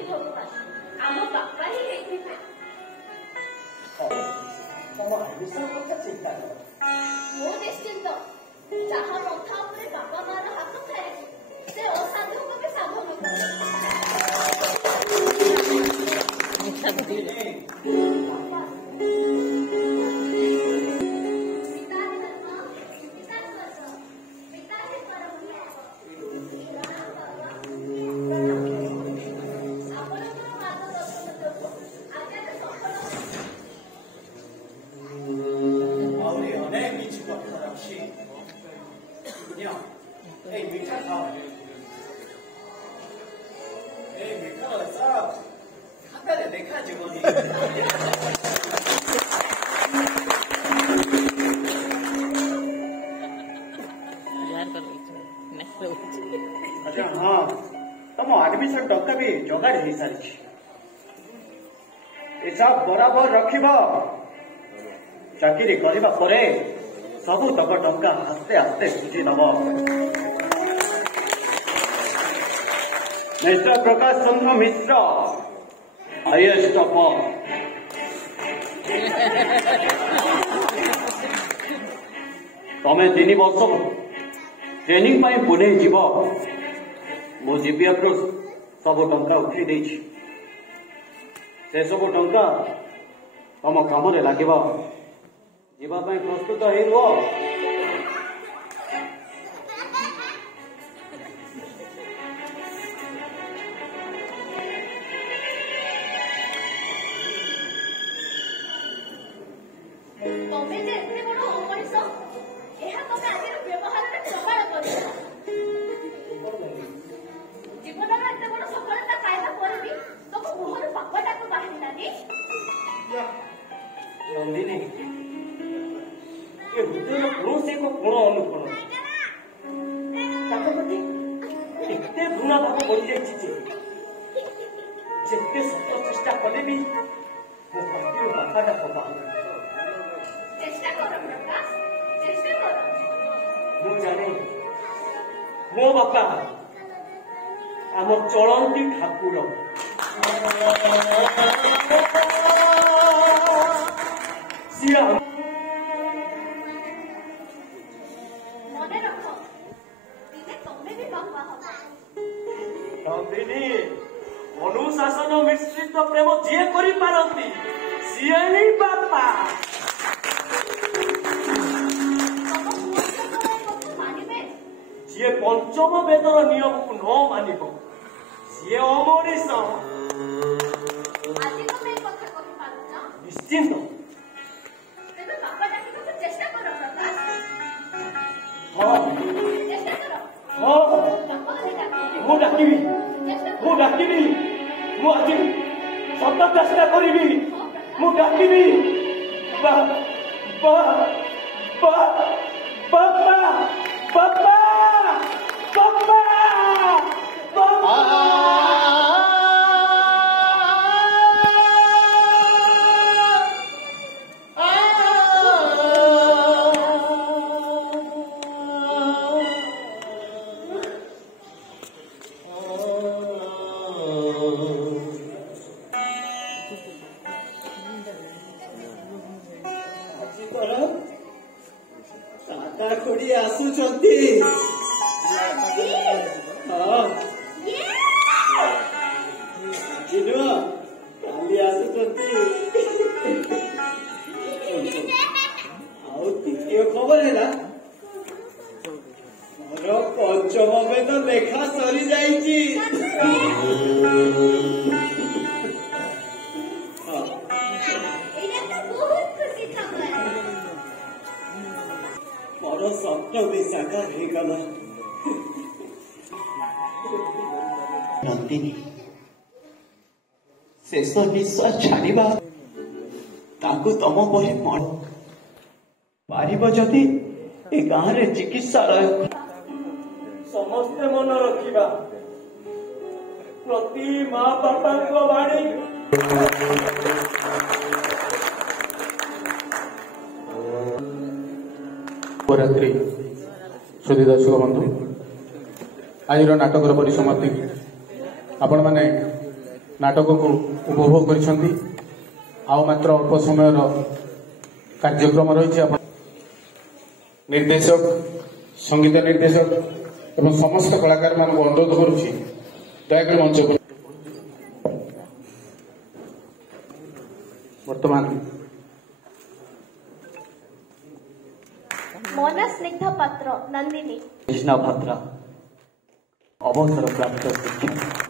हे भगवान आम बापा ही हेइथिबे तम एडमिशन कथा चिंता कर मो निश्चिंत जहाँ मथा उपरे बापा मार हाथ थाए से असाधु को भी साधु अच्छा हाँ तुम एडमिशन टका भी जोगाड़ हो सारी सब बराबर रखिब चाकरी करबा परे सबु तक टंका आस्ते आस्ते सुझी नब mister Prakash Chandra Mishra IAS topper तमें 3 वर्ष ट्रेनिंग पाई पुणे जीव मो जीपीएफ रो सब टंका उठी देछि से सब टंका तम काम रे लागिबा जीवा पाई प्रस्तुत हे रुओ तमे जे एते बड़ अमଣିଷ ଏହା ତମେ ଆଜିର ବ୍ୟବହାରରେ ପ୍ରମାଣ କରିଛ ଜୀବନର ଏତେ ବଡ଼ ସଫଳତା ପାଇବା ପରେ ବି ତମ ମୁହଁରୁ ପାପଟାକୁ ବାହାରିଲାନି नंदिनी ये हृदय कौन से को कोण अनुकोण ताको प्रति एते घृणा भाव बढ़ी जाइछि जेते सत्य चेष्टा कले भी मो पति बापाटा पपा चेष्टा करो प्रकाश चेष्टा करो मु जाने मो बापा आम चलंती ठाकुर मने रखो दिने तमे भी बापा हो नंदिनी अनुशासन मिश्रित प्रेम जे करि पारंती सिए ही बापा जे पंचम वेदर नियम को न मानिब सी अमरीष आज तमे कथा कहि पारुछ निश्चिंत तेबे बापा डाकिବାକୁ चेष्टा करो प्रकाश हाँ चेष्टा करो हाँ बापा ने डाकिबे मु डाकिबी मु आज सत चेष्टा करिबी मु डाकिबी बा बा बा बापा बापा बापा बापा दादा खुड़ी आसुचंती हाँ जिनु काली आसुचंती आउ द्वितीय खबर है ना मोर पंचम में तो लेखा सरी जाइची मोर स्वप्न भी साकार हो गला नंदिनी शेष निश्वास छाड़ा ताकू तम परे मन पारिब जदि ए गाँव रे चिकित्सालय समस्ते मन रखिबा प्रति माँ बापा को बाणी शुभरात्रि श्रुति दर्शक बंधु आज नाटकर परिसमाप्ति आपण मैंने नाटक को उपभोग करिसेंती आउ मात्र अल्प समय कार्यक्रम रही निर्देशक संगीत निर्देशक एवं समस्त कलाकार मान अनुरोध करुच्ची दयाकोरी मंच पर वर्तमान मोना स्निग्ध पात्र नंदिनी कृष्णा भात्रा अवसर प्राप्त शिक्षक